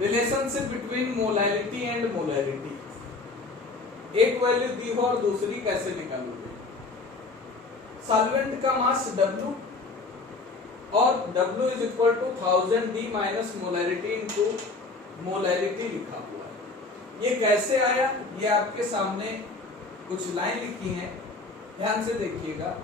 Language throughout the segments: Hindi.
Relationship between molality and molarity, एक वैल्यू दी हो और दूसरी कैसे निकालोगे। सॉल्वेंट का मास W और W is equal to 1000 D minus molarity into molarity लिखा हुआ है। ये कैसे आया, ये आपके सामने कुछ लाइन लिखी हैं, ध्यान से देखिएगा।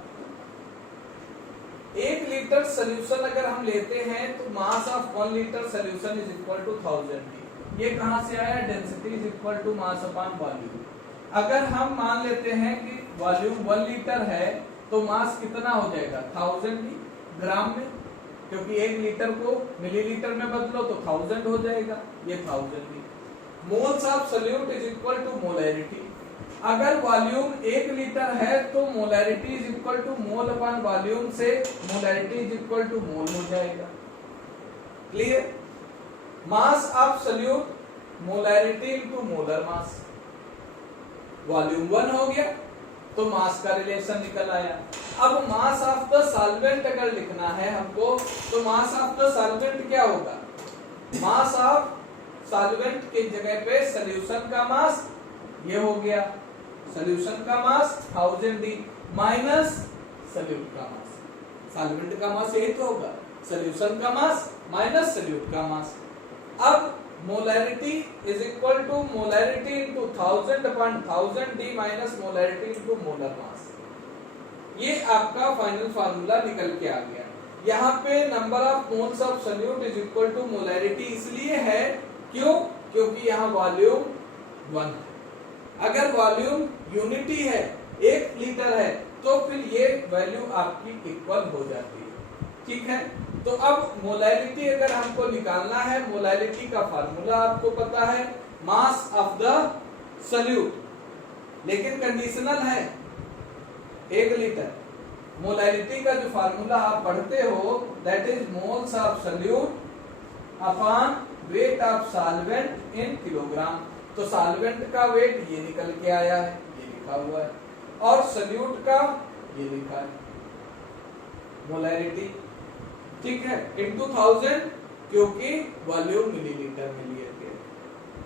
1 लीटर सोल्यूशन अगर हम लेते हैं तो mass of 1 litre solution is equal to 1000 D। ये कहां से आया, density is equal to mass upon volume. अगर हम मान लेते हैं कि वॉल्यूम 1 लीटर है तो मास कितना हो जाएगा 1000 D ग्राम में, क्योंकि 1 लीटर को मिलीलीटर में बदलो तो 1000 हो जाएगा, ये 1000 D। Moles of solute is equal to molarity. अगर वॉल्यूम 1 लीटर है तो molarity is equal to mole upon volume से molarity is equal to mole हो जाएगा। Clear. Mass of solute molarity into molar mass, volume 1 हो गया तो मास का रिलेशन निकल आया। अब मास ऑफ द सॉल्वेंट अगर लिखना है हमको तो मास ऑफ द सॉल्वेंट क्या होगा, मास ऑफ सॉल्वेंट की जगह पे सॉल्यूशन का मास, ये हो गया सॉल्यूशन का मास 1000 D माइनस सॉल्यूट का मास। सॉल्वेंट का मास यही तो होगा, सॉल्यूशन का मास माइनस सॉल्यूट का मास। अब molarity is equal to molarity into 1000 upon 1000 D minus molarity into molar mass. ये आपका फाइनल फार्मूला निकल के आ गया। यहाँ पे number of moles of solute is equal to molarity इसलिए है, क्यों, क्योंकि यहाँ वॉल्यूम 1 है। अगर वॉल्यूम यूनिटी है, 1 लीटर है, तो फिर ये वैल्यू आपकी इक्वल हो जाती है। ठीक है। तो अब मोलैरिटी अगर हमको निकालना है, मोलैरिटी का फार्मूला आपको पता है, मास ऑफ द सोल्यूट, लेकिन कंडीशनल है 1 लीटर। मोलैरिटी का जो फार्मूला आप पढ़ते हो that is moles of solute upon weight of solvent in kilogram. तो सॉल्वेंट का वेट ये निकल के आया है, ये लिखा हुआ है, और सोल्यूट का ये लिखा है मोलैरिटी, ठीक है, इनटू 1000, क्योंकि वॉल्यूम मिलीलीटर में लिए थे,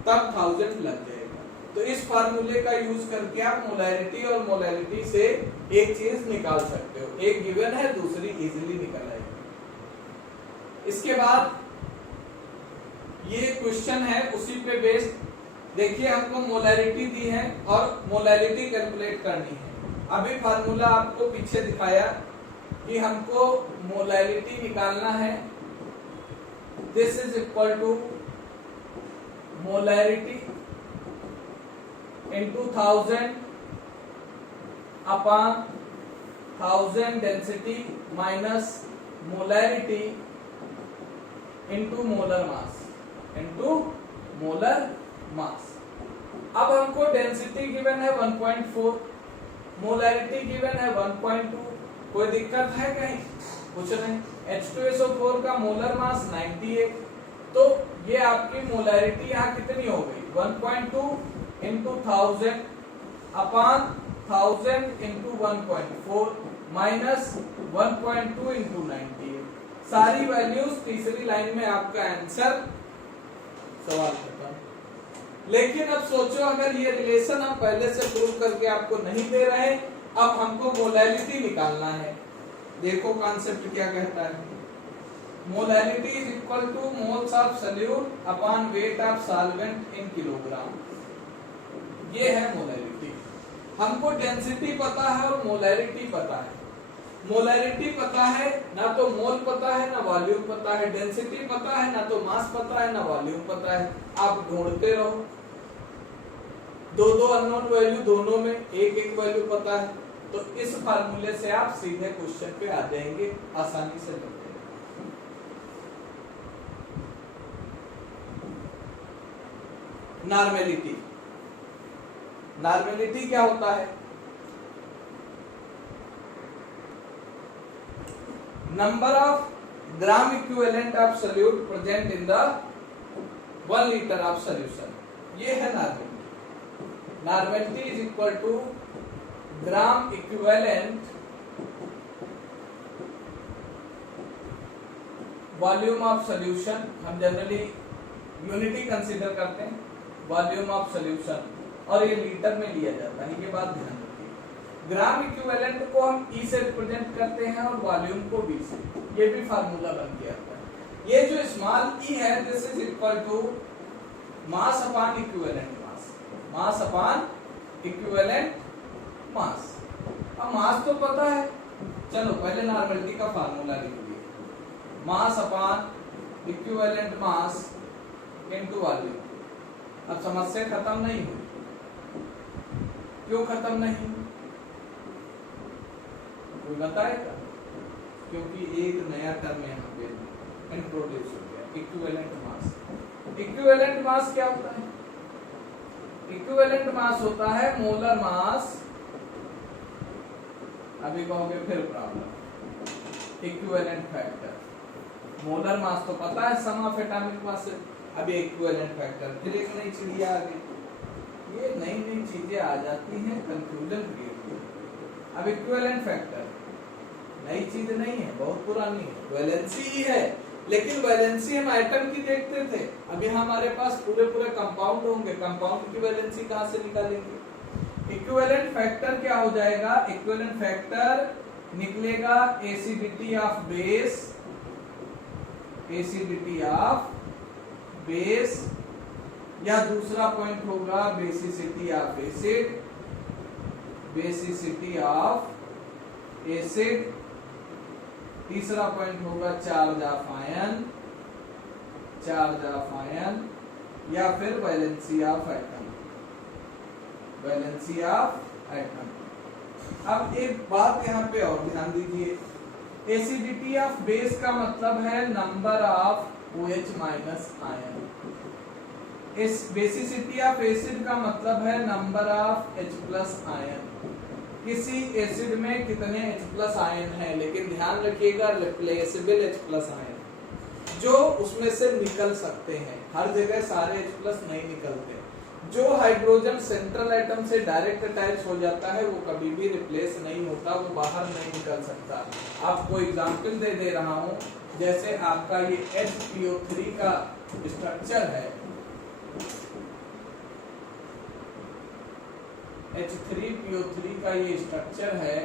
तब 1000 लग जाएगा। तो इस फार्मूले का यूज करके आप मोलैरिटी और मोलैरिटी से एक चीज निकाल सकते हो, एक गिवन है, दूसरी इजीली निकल आएगी। इसके बाद ये क्वेश्चन है, उसी पे बेस्ड देखिए, हमको मोलैरिटी दी है और मोलैरिटी कैलकुलेट करनी है। अभी फार्मूला आपको पीछे दिखाया कि हमको मोलैरिटी निकालना है, this is equal to molarity into 1000 upon 1000 density minus molarity into molar mass, into molar mass. अब हमको डेंसिटी गिवन है 1.4, मोलैरिटी गिवन है 1.2, कोई दिक्कत है कहीं, कुछ नहीं। H2SO4 का मोलर मास 98, तो ये आपकी मोलैरिटी यहाँ कितनी हो गई 1.2 into 1000 upon 1000 into 1.4 minus 1.2 into 98। सारी वैल्यूज तीसरी लाइन में आपका आंसर, सवाल खत्म। लेकिन अब सोचो, अगर ये रिलेशन हम पहले से प्रूव करके आपको नहीं दे रहे, अब हमको मोलैरिटी निकालना है। देखो कॉन्सेप्ट क्या कहता है, molarity is equal to moles of solute upon weight of solvent in kilogram. ये है मोलैरिटी। हमको डेंसिटी पता है और मोलैरिटी पता है। मोलैरिटी पता है, ना तो मोल पता है ना वॉल्यूम पता है। डेंसिटी पता है, ना तो मास पता है ना वॉल्यूम पता है। आप ढूंढते रहो, दो अननोन वैल्यू दोनों में, एक वैल्यू पता है, तो इस फार्मूले से आप सीधे क्वेश्चन पे आ जाएंगे आसानी से करते। नॉर्मेलिटी, नॉर्मेलिटी क्या होता है, number of gram equivalent of solute present in the 1 litre of solution, ये है normality. Normality is equal to gram equivalent volume of solution. हम जनरली यूनिटी कंसीडर करते हैं, वॉल्यूम ऑफ सॉल्यूशन, और ये लीटर में लिया जाता है, ये बात ध्यान रखिए। ग्राम इक्विवेलेंट को हम ई से रिप्रेजेंट करते हैं और वॉल्यूम को बी से, ये भी फार्मूला बन के आता है। ये जो स्मॉल ई है this is equal to mass upon equivalent mass, mass upon equivalent mass. अब मास तो पता है, चलो पहले नॉर्मलिटी का फार्मूला लिख दिए, मास upon equivalent mass into volume. अब समस्या खत्म नहीं हुई, क्यों खत्म नहीं? कोई बताएगा? क्योंकि एक नया टर्म यहाँ पे इंट्रोड्यूस हो गया, इक्विवेलेंट मास। इक्विवेलेंट मास क्या होता है? इक्विवेलेंट मास होता है मोलर मास, अभी कहोगे फिर problem, equivalent factor. Molar mass तो पता है, सम ऑफ एटॉमिक मास, अभी इक्विवेलेंट फैक्टर, फिर एक नई चिड़िया आ गई। ये नई नई चीजें आ जाती हैं, कंफ्यूजन क्रिएट होती है। अब इक्विवेलेंट फैक्टर नई चीज नहीं है, बहुत पुरानी है, वैलेंसी ही है, लेकिन वैलेंसी हम एटम की देखते थे, अभी हमारे पास पूरे पूरे कंपाउंड होंगे, कंपाउंड की वैलेंसी कहां से निकालेंगे? इक्विवेलेंट फैक्टर क्या हो जाएगा? इक्विवेलेंट फैक्टर निकलेगा acidity of base, acidity of base, या दूसरा पॉइंट होगा basicity of acid, basicity of acid, तीसरा पॉइंट होगा charge of ion, charge of ion, या फिर valency of atom, valency of atom. अब एक बात यहाँ पे और ध्यान दीजिए, एसिडिटी ऑफ बेस का मतलब है number of OH minus ion, इस बेसिसिटी ऑफ एसिड का मतलब है number of H plus ion. किसी एसिड में कितने H प्लस आयन है, लेकिन ध्यान रखिएगा रिप्लेसेबल H प्लस आयन, जो उसमें से निकल सकते हैं, हर जगह सारे H प्लस नहीं निकलते। जो हाइड्रोजन सेंट्रल एटम से डायरेक्ट अटैच हो जाता है वो कभी भी रिप्लेस नहीं होता, वो बाहर नहीं निकल सकता। आपको एग्जांपल दे रहा हूं, जैसे आपका ये HPO3 का स्ट्रक्चर है, H3PO3 का ये स्ट्रक्चर है,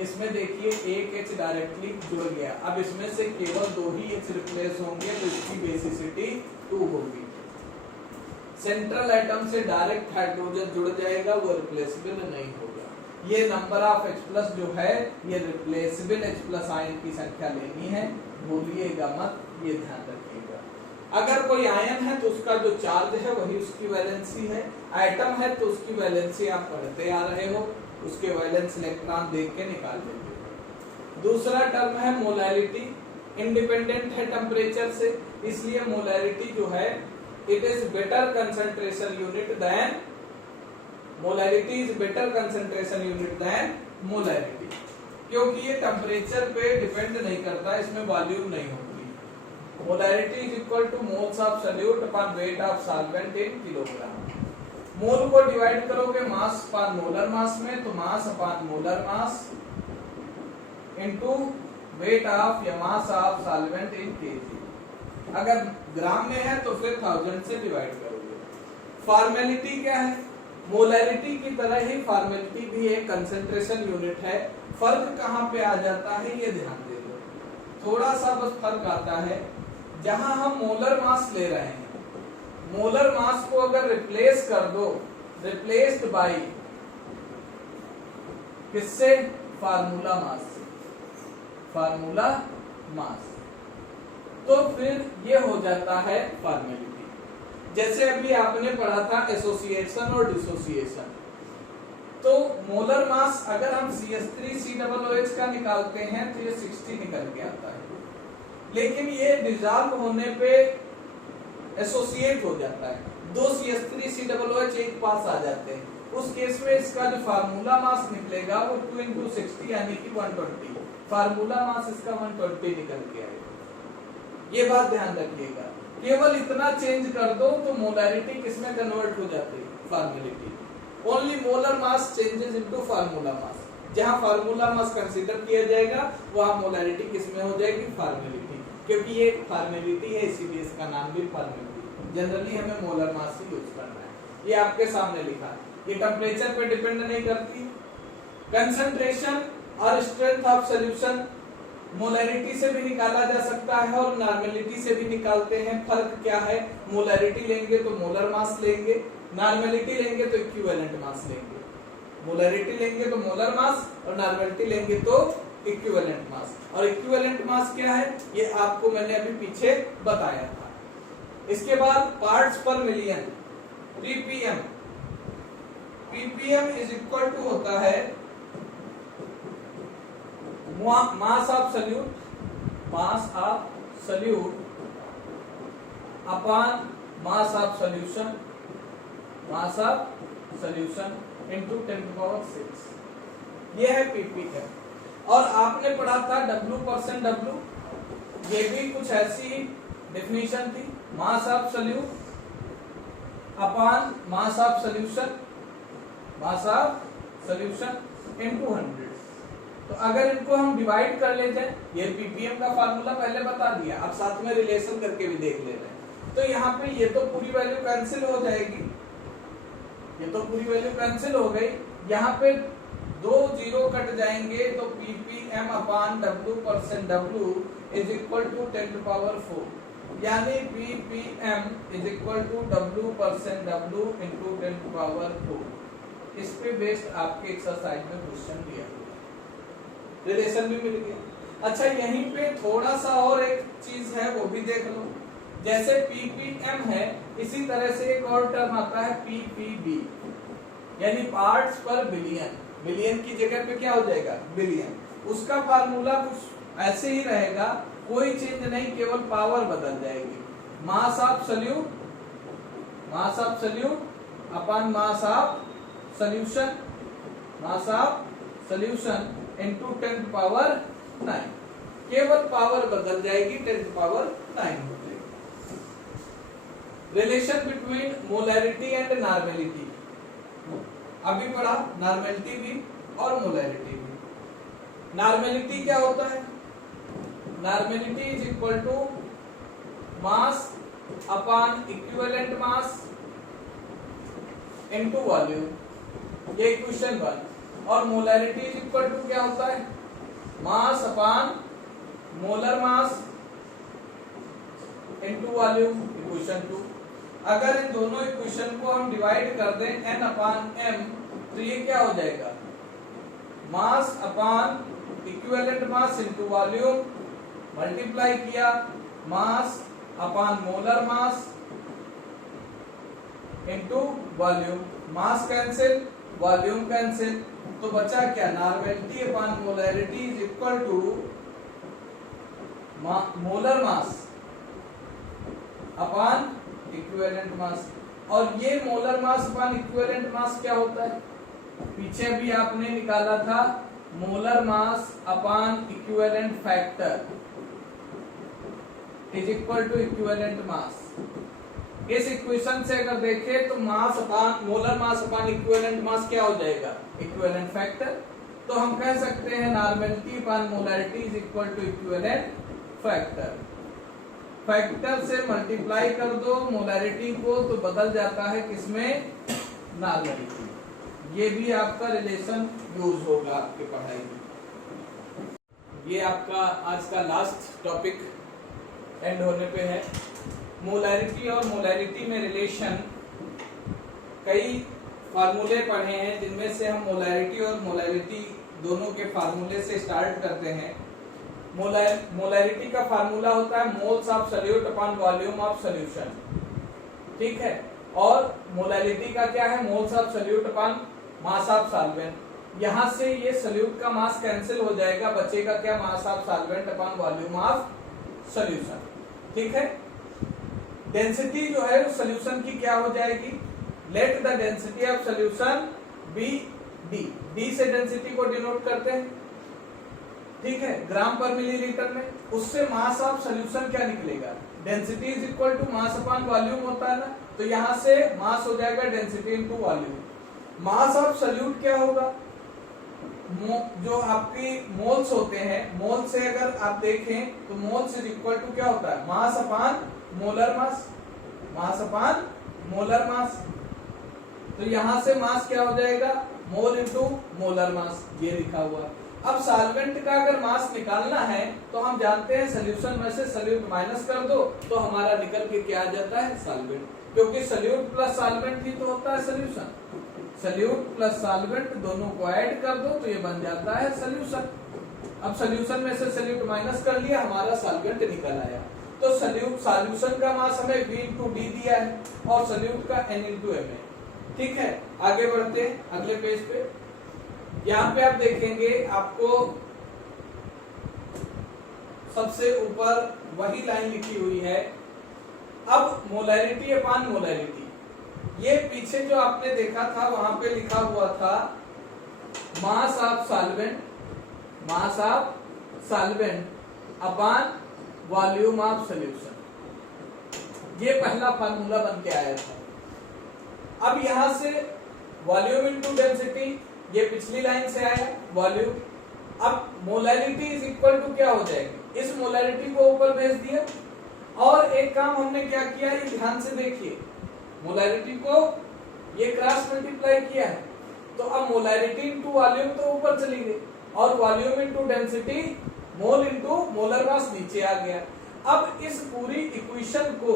इसमें देखिए एक H डायरेक्टली जुड़ गया, अब इसमें से केवल 2 ही H रिप्लेस होंगे, तो इसकी बेसिसिटी 2 होगी। सेंट्रल एटम से डायरेक्ट हाइड्रोजन जुड़ जाएगा, वो रिप्लेसेबल नहीं होगा। ये नंबर ऑफ H प्लस जो है, ये रिप्लेसेबल H प्लस आयन की संख्या लेनी है, भूलिएगा मत, ये ध्यान रखिएगा। अगर कोई आयन है तो उसका जो चार्ज है वही उसकी वैलेंसी है, एटम है तो उसकी वैलेंसी आप पढ़ते आ रहे हो, उसके वैलेंस इलेक्ट्रॉन देख के निकाल लेंगे। दूसरा टर्म है मोलैरिटी, इंडिपेंडेंट है टेम्परेचर से, इसलिए मोलैरिटी जो है it is better concentration unit than, molarity is better concentration unit than molarity, क्योंकि ये टेम्परेचर पे डिपेंड नहीं करता, इसमें वॉल्यूम नहीं होती। Molarity is equal to moles of solute upon weight of solvent in kilogram. Mole को डिवाइड करोगे मास अपॉन मोलर मास में, तो mass upon molar mass into weight of या mass of solvent in KG. अगर ग्राम में है तो फिर 1000 से डिवाइड करोगे। फॉर्मेलिटी क्या है? मोलैरिटी की तरह ही फॉर्मेलिटी भी एक कंसंट्रेशन यूनिट है। फर्क कहाँ पे आ जाता है ये ध्यान दे लो, थोड़ा सा बस फर्क आता है। जहां हम मोलर मास ले रहे हैं, मोलर मास को अगर रिप्लेस कर दो, रिप्लेस्ड बाय किससे? फार्मूला मास से, फार्मूला मास, तो फिर ये हो जाता है फॉर्मेलिटी। जैसे अभी आपने पढ़ा था एसोसिएशन और डिसोसिएशन, तो मोलर मास अगर हम CH3COOH का निकालते हैं तो ये 60 निकल के आता है, लेकिन ये डिसॉल्व होने पे एसोसिएट हो जाता है, 2 CH3COOH एक पास आ जाते हैं। उस केस में इसका जो फार्मूला मास निकलेगा वो 2 × 60 यानी कि 120, फार्मूला मास इसका 120 निकल के आएगा। ये बात ध्यान रखिएगा, केवल इतना चेंज कर दो तो मोलैरिटी किसमें कन्वर्ट हो जाती है? Formality. Only molar mass changes into formula mass. जहां फार्मूला मास कंसीडर किया जाएगा वहां मोलैरिटी किसमें हो जाएगी? फॉर्मेलिटी, क्योंकि ये फॉर्मेलिटी है इसीलिए इसका नाम भी फॉर्मेलिटी। जनरली हमें मोलर मास ही यूज करना है। ये आपके सामने लिखा है, ये टेम्परेचर पे डिपेंड नहीं करती। कंसंट्रेशन और स्ट्रेंथ ऑफ सॉल्यूशन मोलैरिटी से भी निकाला जा सकता है और नॉर्मेलिटी से भी निकालते हैं। फर्क क्या है, मोलैरिटी लेंगे तो मोलर मास लेंगे, नॉर्मेलिटी लेंगे तो इक्विवेलेंट मास लेंगे। मोलैरिटी लेंगे तो मोलर मास और नॉर्मेलिटी लेंगे तो इक्विवेलेंट मास। और इक्विवेलेंट मास क्या है ये आपको मैंने अभी पीछे बताया था। इसके बाद parts per million ppm, ppm is equal to होता है mass of solute upon mass of solution into 10⁻⁶। ये है ppm। और आपने पढ़ा था W%W, ये भी कुछ ऐसी डेफिनेशन थी, मास of solute upon mass of solution into 100। तो अगर इनको हम डिवाइड कर लेते हैं, ये ppm का फार्मूला पहले बता दिया, अब साथ में रिलेशन करके भी देख ले रहे हैं। तो यहाँ पे ये तो पूरी वैल्यू कैंसिल हो जाएगी, ये तो पूरी वैल्यू कैंसिल हो गई, यहाँ पे 2 जीरो कट जाएंगे तो ppm upon W% is equal to 10⁻⁴, यानी ppm is equal to W% into 10⁻⁴। इस पे बेस्ड आपके एक्सरसाइज में क्वेश्चन दिया, रिलेशन भी मिल गया। अच्छा यहीं पे थोड़ा सा और एक चीज है वो भी देख लो। जैसे ppm है इसी तरह से एक और टर्म आता है ppb, यानी पार्ट्स पर बिलियन। बिलियन की जगह पे क्या हो जाएगा, बिलियन। उसका फार्मूला कुछ ऐसे ही रहेगा, कोई चेंज नहीं, केवल पावर बदल जाएगी। मास of solute upon mass of solution into 10⁻⁹। केवल पावर बदल जाएगी, 10⁻⁹ हो जाएगी। Relation between molarity and normality अभी पढ़ा, नॉर्मेलिटी भी और मोलैरिटी भी। नॉर्मेलिटी क्या होता है, normality is equal to mass upon equivalent mass into volume, ये इक्वेशन 1। और मोलैरिटी इज इक्वल टू क्या होता है, mass upon molar mass into volume, equation 2। अगर इन दोनों इक्वेशन को हम डिवाइड कर दें n अपॉन m, तो ये क्या हो जाएगा, mass upon equivalent mass into volume multiply किया mass upon molar mass into volume, mass cancel volume cancel, तो बचा क्या, normality upon molarity is equal to molar mass upon equivalent mass. और ये molar mass upon equivalent mass क्या होता है, पीछे भी आपने निकाला था, molar mass upon equivalent factor is equal to equivalent mass. इस इक्वेशन से अगर देखें तो mass upon molar mass upon equivalent mass क्या हो जाएगा, इक्विवेलेंट फैक्टर। तो हम कह सकते हैं normality upon molarity is equal to equivalent factor. Factor से मल्टीप्लाई कर दो मोलैरिटी को तो बदल जाता है किसमें, नॉर्मेलिटी। ये भी आपका रिलेशन यूज होगा आपके पढ़ाई में। ये आपका आज का लास्ट टॉपिक एंड होने पे है। मोलैरिटी और मोलैरिटी में रिलेशन, कई फार्मूले पढ़े हैं जिनमें से हम मोलैरिटी और मोलैरिटी दोनों के फार्मूले से स्टार्ट करते हैं। मोलैरिटी का फार्मूला होता है moles of solute upon volume of solution, ठीक है। और मोलैरिटी का क्या है, moles of solute upon mass of solvent. यहां से ये सॉल्यूट का मास कैंसिल हो जाएगा, बचेगा क्या, मास of solvent upon volume of solution, ठीक है। डेंसिटी जो है उस सॉल्यूशन की क्या हो जाएगी, let the density of solution be d. D से डेंसिटी को डिनोट करते हैं, ठीक है, ग्राम पर मिलीलीटर में। उससे मास ऑफ सॉल्यूशन क्या निकलेगा, density is equal to mass upon volume होता है ना, तो यहां से मास हो जाएगा density into volume. Mass of solute क्या होगा, जो आपकी मोल्स होते हैं, मोल से अगर आप देखें तो मोल्स इज इक्वल टू क्या होता है, मास अपॉन मोलर मास। मास अपान मोलर मास। तो यहां से मास क्या हो जाएगा, मोल इंटू मोलर मास, ये लिखा हुआ है। अब सॉल्वेंट का अगर मास निकालना है तो हम जानते हैं सोल्यूशन में से सोल्यूट माइनस कर दो तो हमारा निकल के क्या आ जाता है, सॉल्वेंट, क्योंकि सोल्यूट प्लस सॉल्वेंट ही तो होता है सोल्यूशन। सोल्यूट प्लस सॉल्वेंट दोनों को ऐड कर दो तो ये बन जाता है सोल्यूशन। अब सोल्यूशन में से सोल्यूट माइनस कर लिया, हमारा सॉल्वेंट निकल आया। तो सॉल्यूशन का मास हमें V इंटू डी दिया है और सोल्यूट का N इंटू एम है। ठीक है, आगे बढ़ते हैं अगले पेज पे। यहाँ पे आप देखेंगे आपको सबसे ऊपर वही लाइन लिखी हुई है। अब मोलैरिटी अपान मोलैरिटी, ये पीछे जो आपने देखा था वहां पे लिखा हुआ था मास of solvent, mass of solvent upon volume of solution. ये पहला फार्मूला बन के आया था। अब यहां से वॉल्यूम इनटू डेंसिटी, ये पिछली लाइन से आया वॉल्यूम। अब मोलैरिटी इज इक्वल टू क्या हो जाएगी, इस मोलैरिटी को ऊपर भेज दिया और एक काम हमने क्या किया, ये ध्यान से देखिए, मोलैरिटी को ये क्रॉस मल्टीप्लाई किया है। तो अब मोलैरिटी इनटू वॉल्यूम तो ऊपर चली गई और वॉल्यूम इनटू डेंसिटी मोल इनटू मोलर मास नीचे आ गया। अब इस पूरी इक्वेशन को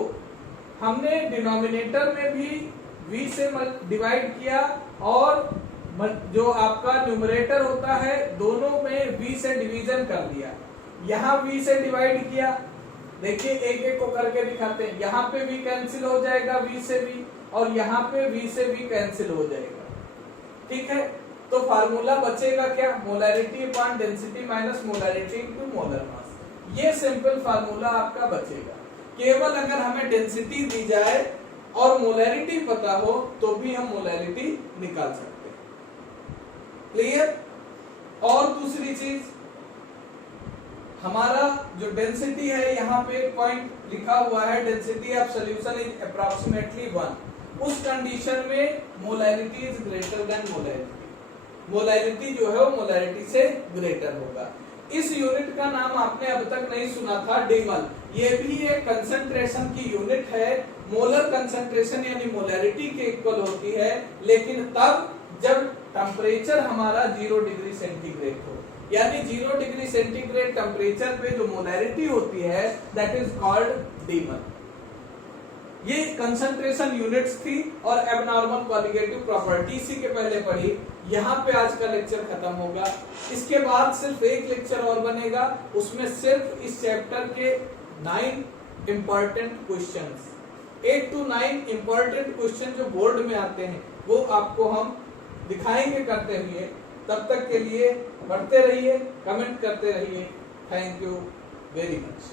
हमने डिनोमिनेटर में भी v से डिवाइड किया और जो आपका न्यूमरेटर होता है दोनों में v से डिवीजन कर दिया। यहाँ v से डिवाइड किया, देखिए एक एक को करके दिखाते हैं। यहाँ पे v कैंसिल हो जाएगा v से v और यहाँ पे v से v कैंसिल हो जाएगा। ठीक है, तो फार्मूला बचेगा क्या, molarity upon density minus molarity into molar mass. ये सिंपल फार्मूला आपका बचेगा। केवल अगर हमें डेंसिटी दी जाए और मोलैरिटी पता हो तो भी हम मोलैरिटी निकाल सकते हैं। क्लियर। और दूसरी चीज, हमारा जो डेंसिटी है यहाँ पे एक पॉइंट लिखा हुआ है, density of solution is approximately 1। उस कंडीशन में molarity is greater than molarity, molarity जो है वो मोलैरिटी से ग्रेटर होगा। इस यूनिट का नाम आपने अब तक नहीं सुना था, डेमल। ये भी एक कंसंट्रेशन की यूनिट है। मोलर कंसंट्रेशन यानी मोलैरिटी के इक्वल होती है, लेकिन तब जब टेम्परेचर हमारा 0 डिग्री सेंटीग्रेड हो, यानी 0 डिग्री सेंटीग्रेड टेम्परेचर पे जो मोलैरिटी होती है दैट इज कॉल्ड डेमल। ये कंसंट्रेशन यूनिट्स थी और एबनॉर्मल कॉलिगेटिव प्रॉपर्टी इसी के पहले पढ़ी। यहाँ पे आज का लेक्चर खत्म होगा। इसके बाद सिर्फ एक लेक्चर और बनेगा, उसमें सिर्फ इस चैप्टर के 9 important questions, 8 to 9 important question जो बोर्ड में आते हैं वो आपको हम दिखाएंगे करते हुए। तब तक के लिए पढ़ते रहिए, कमेंट करते रहिए। Thank you very much.